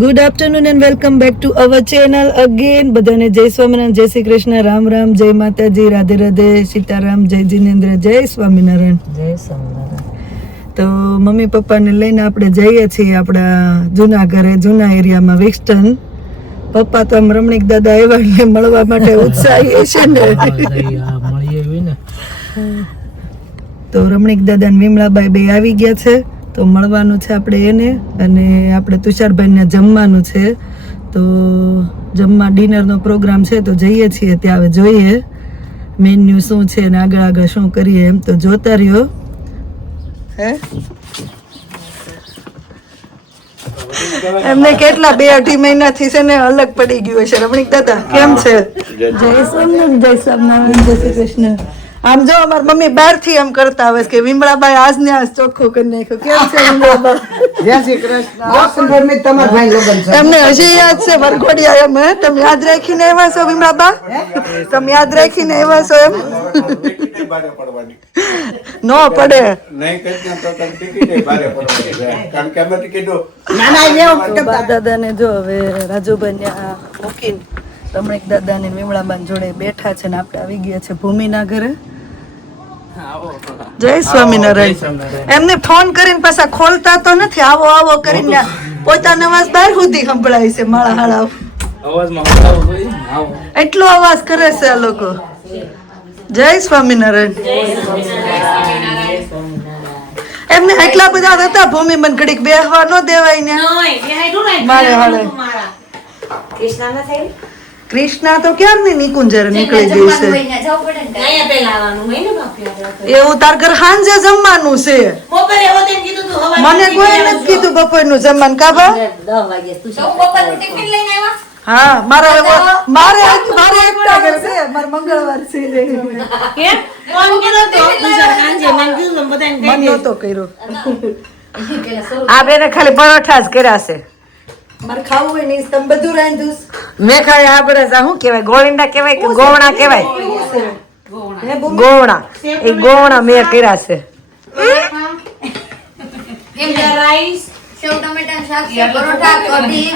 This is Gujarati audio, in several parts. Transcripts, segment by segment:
Good afternoon and welcome back to our channel again. બધાને જય સ્વામિનારાયણ, જય શ્રી કૃષ્ણ, રામ રામ, જય માતાજી, રાધે રાધે, સીતારામ, જય જિનેન્દ્ર, જય સ્વામિનારાયણ. જય સ્વામિનારાયણ. તો મમ્મી પપ્પાને લઈને આપણે જઈએ છીએ આપણા જૂના ઘરે, જૂના એરિયામાં વિક્સટન. પપ્પા તો આમ રમણીક દાદા આવ્યા એટલે મળવા માટે ઉત્સાહી છે ને. તો રમણીક દાદા ને વિમળાબાઈ બે આવી ગયા છે, તો મળવાનું છે આપણે એને. અને આપણે તુષારભાઈને જમવાનું છે, તો જમવા ડિનરનો પ્રોગ્રામ છે, તો જઈએ છીએ ત્યાં. હવે જોઈએ મેન્યુ શું છે ને આગળ આગળ શું કરીએ, એમ તો જોતા રહ્યો. હે એમને કેટલા 2-2.5 મહિનાથી છે ને અલગ પડી ગયું છે. રમણીક દાદા કેમ છે? જય સ્વામિનારાયણ, જય સ્વામિનારાયણ, જય શ્રી કૃષ્ણ. આમ જો અમાર મમ્મી બહાર થી એમ કરતા હોય કે વિમળાબાઈ આજ ને આજ ચોખ્ખું કરી નાખ્યું. કેમ છે વિમળાબા? જય શ્રી કૃષ્ણ. તમાર ભાઈ લોગન છે. તમને હજી યાદ છે વરઘોડિયા એમ? હે તમે યાદ રાખીને આવ્યા છો વિમળાબા? તમે યાદ રાખીને આવ્યા છો એમ? નો પડે દાદા ને. જો હવે રાજુભાઈ ને મૂકીને રમણીક દાદા ને વિમળાબા જોડે બેઠા છે ને આપણે આવી ગયા છે ભૂમિના ઘરે. જય સ્વામિનારાયણ. એમને ફોન કરીને પાછા ખોલતા તો નથી, આવો આવો કરીને પોતાનો અવાજ બહાર સુધી સંભળાય છે. માળા હાળા એટલો અવાજ કરે છે આ લોકો. જય સ્વામિનારાયણ. એમને એટલા બધા હતા ભૂમિ મને ઘડીક બેહવા ન દેવાય ને મારે હાળે. કૃષ્ણા તો ક્યાં ની નિકુંજર નીકળી ગઈ છે. એવું તાર ઘર સાંજે જમવાનું છે? મને કોઈ નથી કીધું બપોરનું જમવાનું. કાબા હા મારે એકતા ઘર છે, મારે મંગળવાર છે. મને નહોતો કર્યો. આ બેને ખાલી પરોઠા જ કર્યા છે. મારે ખાવું હોય ને તમે બધું રાંધ્યું. મેં ખાલી આપણે શું કહેવાય, ગોળીંડા કહેવાય કે ગોવણા કહેવાય? ગોવણા. એ ગોવણા મેં કર્યા છે. સેવ ટમેટા શાક છે, પરોઠા, કઢી,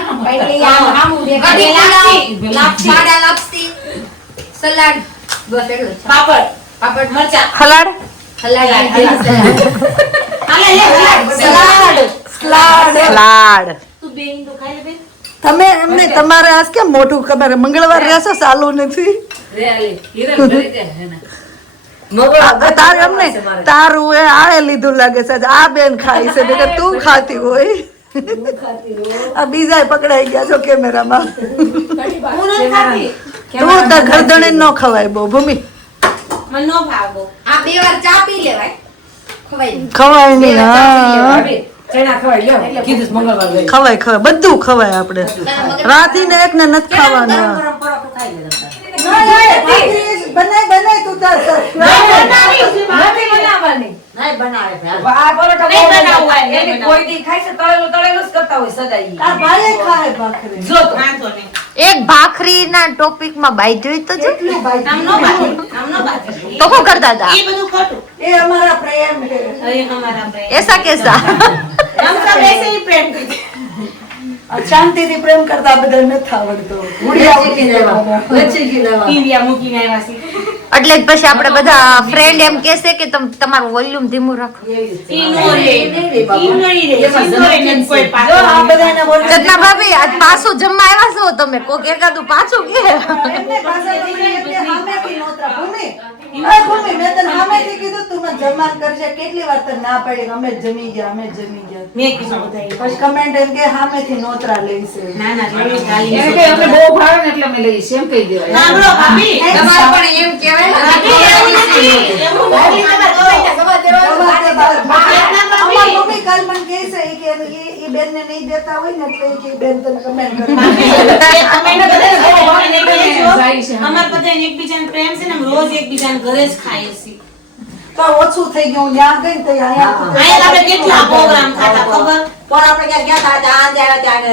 લાપસી, સલાડ, પાપડ, મરચા, સલાડ. તમે એમને તમારે આજ કેમ મોટું ખબર? મંગળવાર રહેશો ચાલુ નથી તારે અમને તારું એ આળે લીધું લાગે છે. આ બેન ખાય છે કે તું ખાતી હોય? આ બીજા પકડાઈ ગયા છો કેમેરામાં. તું તાર ઘરધણી ન ખવાય બહુ ભૂમિ. ખવાય નહીં. હા ખવાય બધું ખવાય. આપણે રાતીને એક ને નથી ખાવાનું. એક ભાખરી ના ટોપિક માં બાઈ જોઈ તો જેટલું તો શું કરતા હતા? એ અમારા પ્રેમ છે. એસા કેસા શાંતિથી પ્રેમ કરતા બધા નથી આવડતો. એટલે જ પછી આપણે બધા ફ્રેન્ડ એમ કહેશે કે તમારું વોલ્યુમ ધીમું રાખો. ચટના ભાભી આજ પાછું જમવા આવ્યા છો તમે? કોક એકાદું પાછું કે કેટલી વાર તને ના પાડી? અમે જમી ગયા, અમે જમી ગયા. પછી કમેન્ટ એમ કે સામેથી નોતરા લઈશે. બહુ ભાવે ને એટલે અમે લઈએ એમ કહી દેવાય. મમ્મી કાલ મને કહે છે કે એ બેન ને નહીં દેતા હોય ને એટલે કે બેન તને કમેન્ટ કરે. તો ઓછું થઈ ગયું. ત્યાં ગઈ તો અહીંયા કેટલા પ્રોગ્રામ થતા ખબર? પણ આપણે ક્યાં ગયા હતા ત્યાં જાય ત્યાં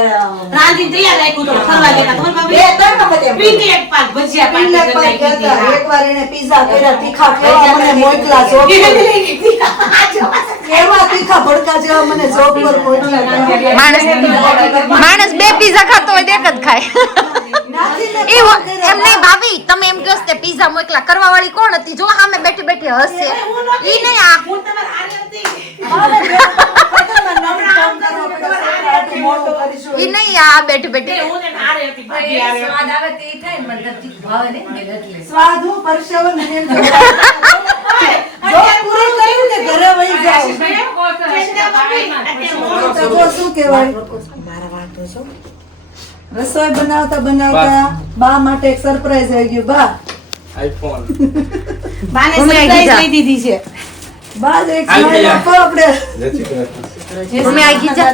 રાંધી તૈયાર રાખ્યું તો ફરવા ગયા હતા. બે ત્રણ વખત એમ. પિકનિક પાર્ક ભજીયા પિંગલા પાર્ક પર ગયા હતા. એકવાર એને પિઝા કર્યા તીખા ખાવા મને મોકલા જોબ પર. એવા તીખા ભડકા જેવા મને જોબ પર મોકલા. માણસ બે પીઝા ખાતો હોય તો એક જ ખાય નાખીને એ એમ નહીં ભાભી તમે એમ કહો છો પીઝા મોકલા કરવા વાળી કોણ હતી જો સામે બેઠી બેઠી હસે ઈ નહીં આ હું તમારે આને હતી ઈ નહીં આ બેઠી બેઠી હું ને આરે હતી ભાભી આરે સ્વાદ હું પરસેવો ને એમ જો પૂરું કર્યું કે ઘરે વહી જાવ તો જો શું કહેવાય રસોઈ બનાવતા બનાવતા બા માટે એક સરપ્રાઈઝ આવી ગયું બા આઈફોન બાને મમ્મી આઈ સરપ્રાઈઝ ગયા. લઈ દીધી છે બા જ એક આવી smile ગયા. આપો આપણે મમ્મી આ ગીજા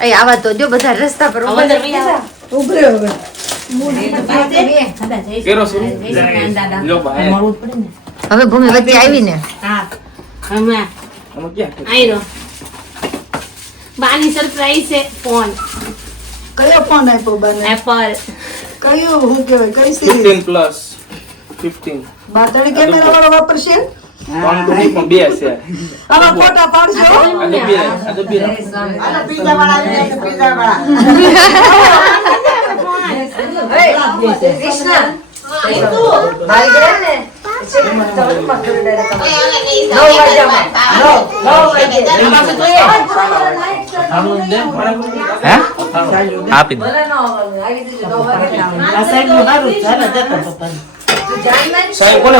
એ આવા તો જો બધા રસ્તા પર ઉભા અંદર બી આવો. ઉભરે હવે કેરો છે લો ભાઈ હવે ભૂમિ વચ્ચે આવી ને હા હમણાં આમાં ક્યાં આઈ રો બાની સરપ્રાઈઝ છે ફોન કયો ફોન આપ્યો બાને એપલ કયું હું કહેવાય કઈ સિરીઝ 15 પ્લસ 15 બાતડી કેમેરા વાળો વાપરશે ફોન તો નહીં પણ બે છે આવા ફોટા પાડશો આ તો બે આનો પીઝા વાળા આવી ગયા છે, પીઝા વાળા આપી દે સાહેબ કોને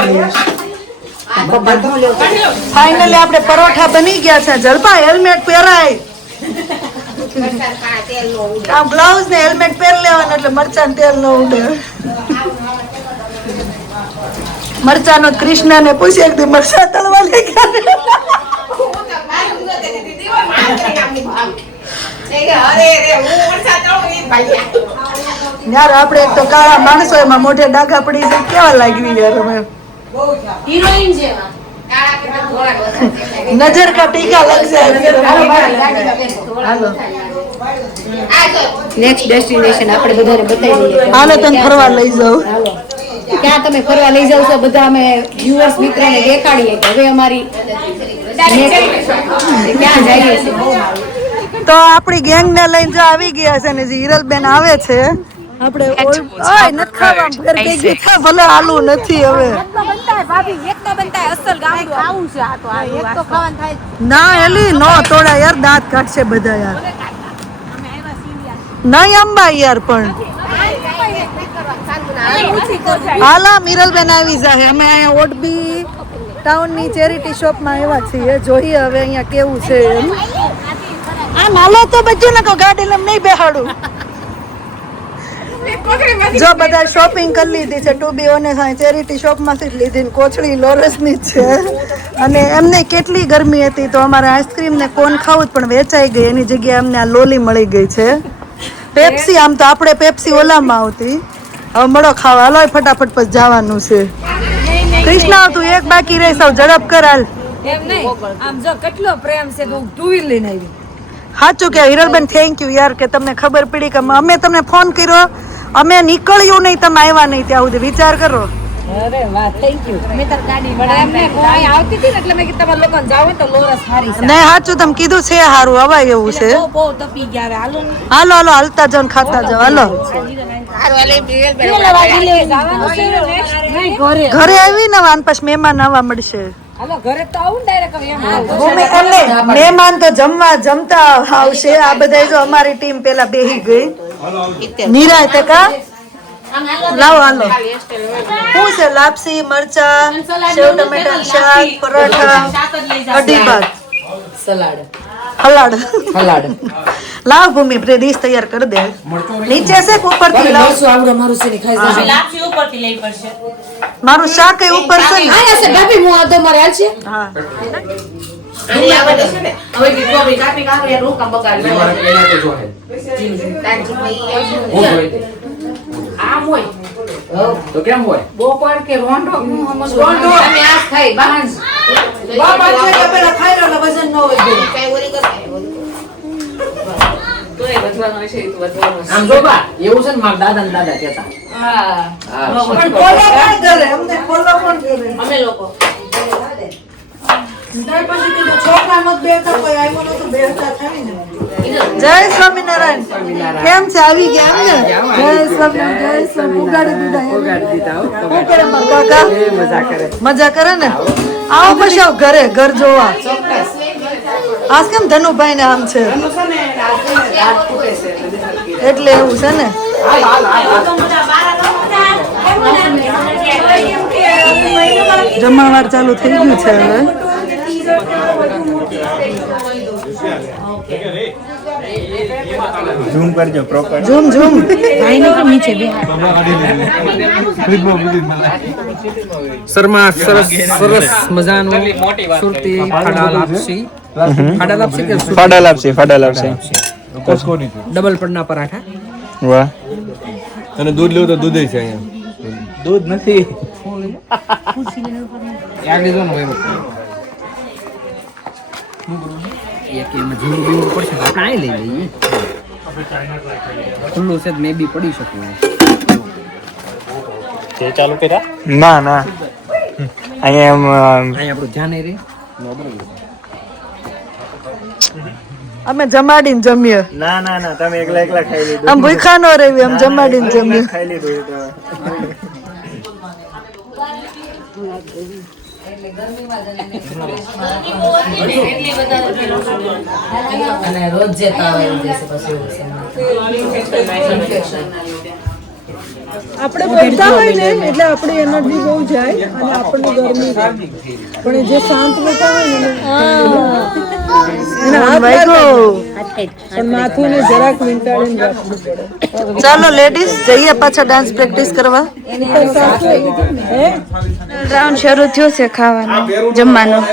ફાઇનલી આપણે પરોઠા બની ગયા છે જલપા હેલ્મેટ પહેરાય આમ ગ્લવ્સ ને હેલ્મેટ પહેરી લેવાનું એટલે મરચાં ને તેલ ન ઉડે મરચાં નો કૃષ્ણ ને પૂછે કે મરચાં તળવા લઈ ગયા યાર આપણે એક તો કાળા માણસો એમાં મોઢે ડાઘા પડી જાય કેવા લાગવી યાર અમે હિરોઈન જેવા નજર કા ટીકા લગ નેક્સ્ટ ડેસ્ટિનેશન આપણે બધાને બતાવી દઈએ હાલો તને ફરવા લઈ જાઉં ક્યાં તમે ફરવા લઈ જાવ છો બધા અમે વ્યુઅર્સ મિત્રોને દેખાડીએ કે હવે અમારી ક્યાં જઈએ છીએ તો આપણી ગેંગ ને લઈને જો આવી ગયા છે ને જે હિરલબેન આવે છે આપણે ઓય નથી ખાવા ઘર ભેગી થા ભલે આલુ નથી હવે ના એલી નો તોડા યાર દાંત કાઢશે બધા યાર નહીં અંબા યાર પણ હાલા મિરલબેન આવી જાય અમે અહીંયા ઓડબી ટાઉન ની ચેરિટી શોપ માં આવ્યા છીએ જોઈએ હવે અહીંયા કેવું છે એમ આ નાલો તો બચ્ચો ને કો ગાડી લમ નહીં બેહાડું જો બધા શોપિંગ કરી લીધી છે ટુ બી ઓનેસ્ટ આ ચેરિટી શોપ માંથી જ લીધી ને કોથળી લોરસ ની જ છે અને એમને કેટલી ગરમી હતી તો અમારે આઈસ્ક્રીમ ને કોન ખાવું પણ વેચાઈ ગઈ એની જગ્યાએ અમને આ લોલી મળી ગઈ છે પેપ્સી આમ તો આપણે પેપ્સી ઓલામાં આવતી હવે મળો ખાવા હાલો ફટાફટ પછી જવાનું છે કૃષ્ણ તું એક બાકી રહી સૌ ઝડપ કર હાલ એમ નહીં આમ જો કેટલો પ્રેમ છે તો ટુ વ્હીલ લઈને આવી સાચું કે હિરલબેન થેન્ક યુ યાર કે તમને ખબર પડી કે અમે તમને ફોન કર્યો અમે નીકળ્યું નહીં તમે આવ્યા નહીં ત્યાં સુધી વિચાર કરો અરે વાહ થેન્ક યુ મેં તાર ગાડી પણ એમને કોઈ આવતી હતી ને એટલે મેં કીધું તમારે લોકોને જાવ તો લોરસ સારી છે નહીં સાચું તમે કીધું છે સારું હવાય એવું છે બહુ બહુ તપી ગયા હવે હાલો ને હાલો હાલો હાલતા જાઓ ને ખાતા જાઓ હાલો નહીં ઘરે ઘરે આવી ને વાન પછી મહેમાન આવવા મળશે હાલો ઘરે તો આવું ડાયરેક્ટ હવે એમ ભૂમિ એમને મહેમાન તો જમતા આવશે આ બધા જો અમારી ટીમ પેલા બેહી ગઈ નિરાય તે કા લાવો હાલો શું છે લાપસી મરચા સેવ ટમેટાનું શાક પરોઠા કઢી ભાત સલાડ હલાડ લાવ ભૂમિ પ્રે ડીશ તૈયાર કરી દે નીચે છે કે ઉપરથી લાવ શું આવડે મારું છે ને ખાઈ જાય લાપસી ઉપરથી લઈ પડશે મારું શાક એ ઉપર છે ને આયા છે ભાભી હું આ તો મારે હાલ છે હા તો કેમ હોય? બપોર કે રોંઢો રોંઢો. તમે આ ખાઈ બાંજ બાપા છે કે પેલા ખાઈ લો ને વજન ન હોય તોય વધવાનું હશે તો વધવાનું આમ જો બા એવું છે ને મારા દાદા ને દાદા કહેતા. હા હા. પણ ખોલો કોણ કરે અમને ખોલો કોણ કરે અમે લોકો ત્યાર પછી કીધું છોકરા મત બેઠા કોઈ આવ્યો નતો બેઠા થાય ને જય સ્વામિનારાયણ કેમ છે આવી ગયા એમ ને જય સ્વામિનારાયણ ઉગાડી દીધા શું કરે મારા કાકા મજા કરે ને આવો પછી આવો ઘરે ઘર જોવા આજ કેમ ધનુભાઈ ને આમ છે એટલે એવું છે ને જમણવાર ચાલુ થઈ ગયું છે હવે ઝૂમ કરજો પ્રોપર. ઝૂમ ઝૂમ શર્મા સરસ સરસ મજાનું સુરતી ફાડા લાપસી. ફાડા લાપસી કે સુરતી? ફાડા લાપસી. ડબલ પડના પરાઠા. વાહ. અને દૂધ લેવું તો દૂધ છે અહીંયા. દૂધ નથી. યાદ લીધો ને એવું. એક એમાં જીરું બીરું પડશે તો કાંઈ લઈ લઈએ. ખુલ્લું છે મે બી પડી શકું. તે ચાલુ કર્યા? ના ના. અહીંયા અહીં આપણું ધ્યાન નહીં રહે. અમે જમાડીને જમીએ ના ના ના તમે એકલા ખાઈ લીધું. આમ ભૂખા ન રહેવી આમ જમાડીને જમીએ ખાઈ લીધું અને રોજ જતા હોય એવું દેશે પછી આપણે બેઠા હોય ને એટલે આપણી એનર્જી બહુ જાય અને આપણને ગરમી થાય. પણ જે શાંત બેઠા હોય ને એને હાથ વાગ્યો પણ માથું ને જરાક વીંટાળીને રાખવું પડે. ચાલો લેડીઝ જઈએ પાછા ડાન્સ પ્રેક્ટિસ કરવા. રાઉન્ડ શરૂ થયો છે ખાવાનું જમવાનું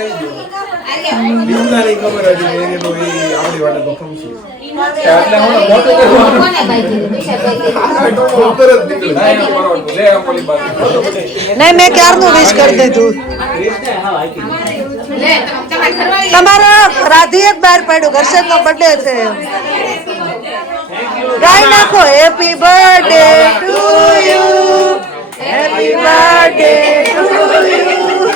નહીં મેં ક્યારનું વિશ કરી દીધું. તમારા રાધી એક બહાર પાડ્યું હર્ષદ નો બર્થડે છે ગાઈ નાખો happy birthday to you happy birthday to you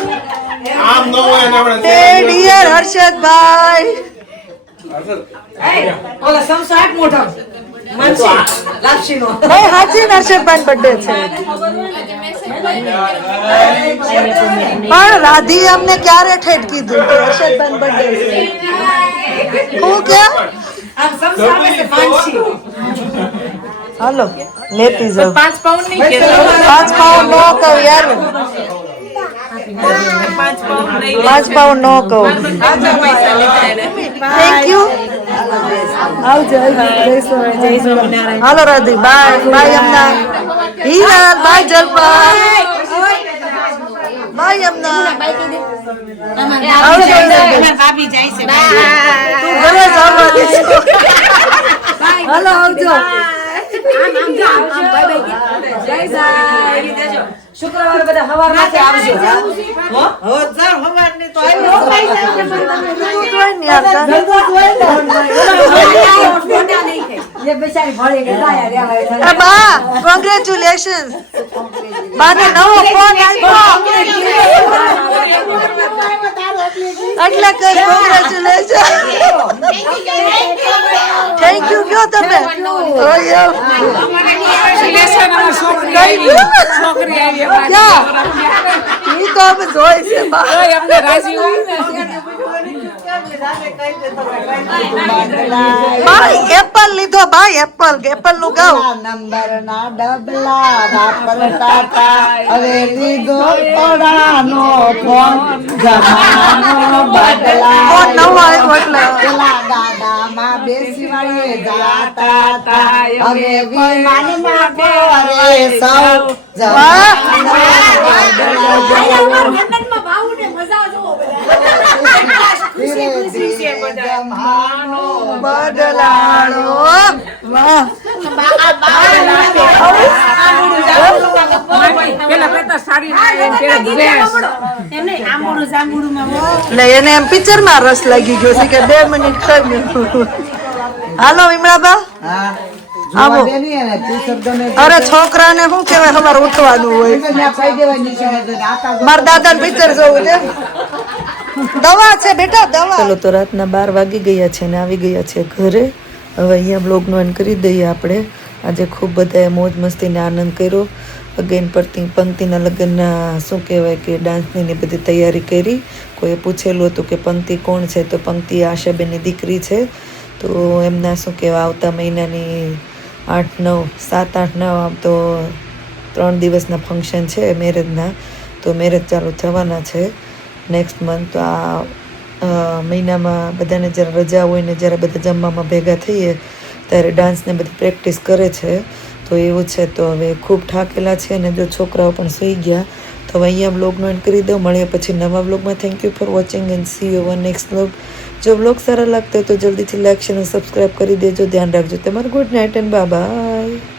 આમ ન હોય ને આપણે ડિયર હર્ષદભાઈ. ઓલા સમસાટ મોઢા માનસી લાપસીનો નહીં હાચી હર્ષદભાઈ બર્થડે છે પણ રાધી અમને ક્યારે ઠેઠ કીધું કે હર્ષદભાઈ બર્થડે છે હું કે આમ સમસાટ એટલે માનસી હાલો લેતી જાઓ 5 પાઉન્ડ નહીં કે 5 પાઉન્ડ નો કહું યાર 5 પાઉન્ડ નો કહું. થેન્ક યુ આવજો જય સ્વામિનારાયણ. હાલો રાધી બાય બાય અમના હિરલ બાય જલપા બાય અમના આવજો ભાભી જાય છે તું ઘરે જ આવવાની છો. હાલો આવજો શુક્રવારે બધા સવારમાંથી આવજો કોંગ્રેચ્યુલેશન બાને નવો ફોન આપ્યો એટલે કે કોંગ્રેચ્યુલેશન થેન્ક યુ કયો તમે ઈ તો અમે જોઈ છે ભાઈ એપલ લીધો ભાઈ એપલ એપલ નું ગાવ નંબર ના ડબલા વાપરતા તા હવે લીધો પડાનો ફોન જમાનો બદલા ફોન નવો આવ્યો એટલે પેલા ગાડામાં બેસી વાળીએ જાતા તા હવે વિમાનમાં બોરે સૌ બદલાણો વાહ પેલા કરતા સાડી પેલા ડ્રેસ એટલે એને એમ પિક્ચરમાં રસ લાગી ગયો છે કે 2 મિનિટ 3 મિનિટ હાલો વિમળાબા હા આવો. જોવા દે નહીં એને, તું શબ્દને અરે છોકરાને શું કહેવાય સવારે ઉઠવાનું હોય ત્યાં કહી દેવાની છે તો આતા મારા દાદાને પિક્ચર જોવું છે દવા છે બેટા દવા ચલો તો રાતના 12 વાગી ગયા છે ને આવી ગયા છે ઘરે હવે અહીંયા બ્લોગનો એન્ડ કરી દઈએ આપણે આજે ખૂબ બધાએ મોજ મસ્તીને આનંદ કર્યો અગેન પંક્તિના લગ્નના શું કહેવાય કે ડાન્સની ને બધી તૈયારી કરી કોઈએ પૂછેલું હતું કે પંક્તિ કોણ છે તો પંક્તિ આશાબેનની દીકરી છે તો એમના શું કહેવાય આવતા મહિનાની 8, 9, 7, 8, 9 આમ તો 3 દિવસના ફંક્શન છે મેરેજના તો મેરેજ ચાલુ થવાના છે નેક્સ્ટ મંથ તો આ મહિનામાં બધાને જ્યારે રજા હોય ને જ્યારે બધા જમવામાં ભેગા થઈએ ત્યારે ડાન્સને બધી પ્રેક્ટિસ કરે છે તો એવું છે તો હવે ખૂબ થાકેલા છે અને જો છોકરાઓ પણ સૂઈ ગયા તો હવે અહીંયા બ્લોગનો એન્ડ કરી દઉં મળીએ પછી નવા બ્લોગમાં thank you for watching and C you hour next blog જો બ્લોગ સારા લાગતા હોય તો જલ્દીથી લાઈક શેર અને સબસ્ક્રાઈબ કરી દેજો ધ્યાન રાખજો તમારું good night and bye bye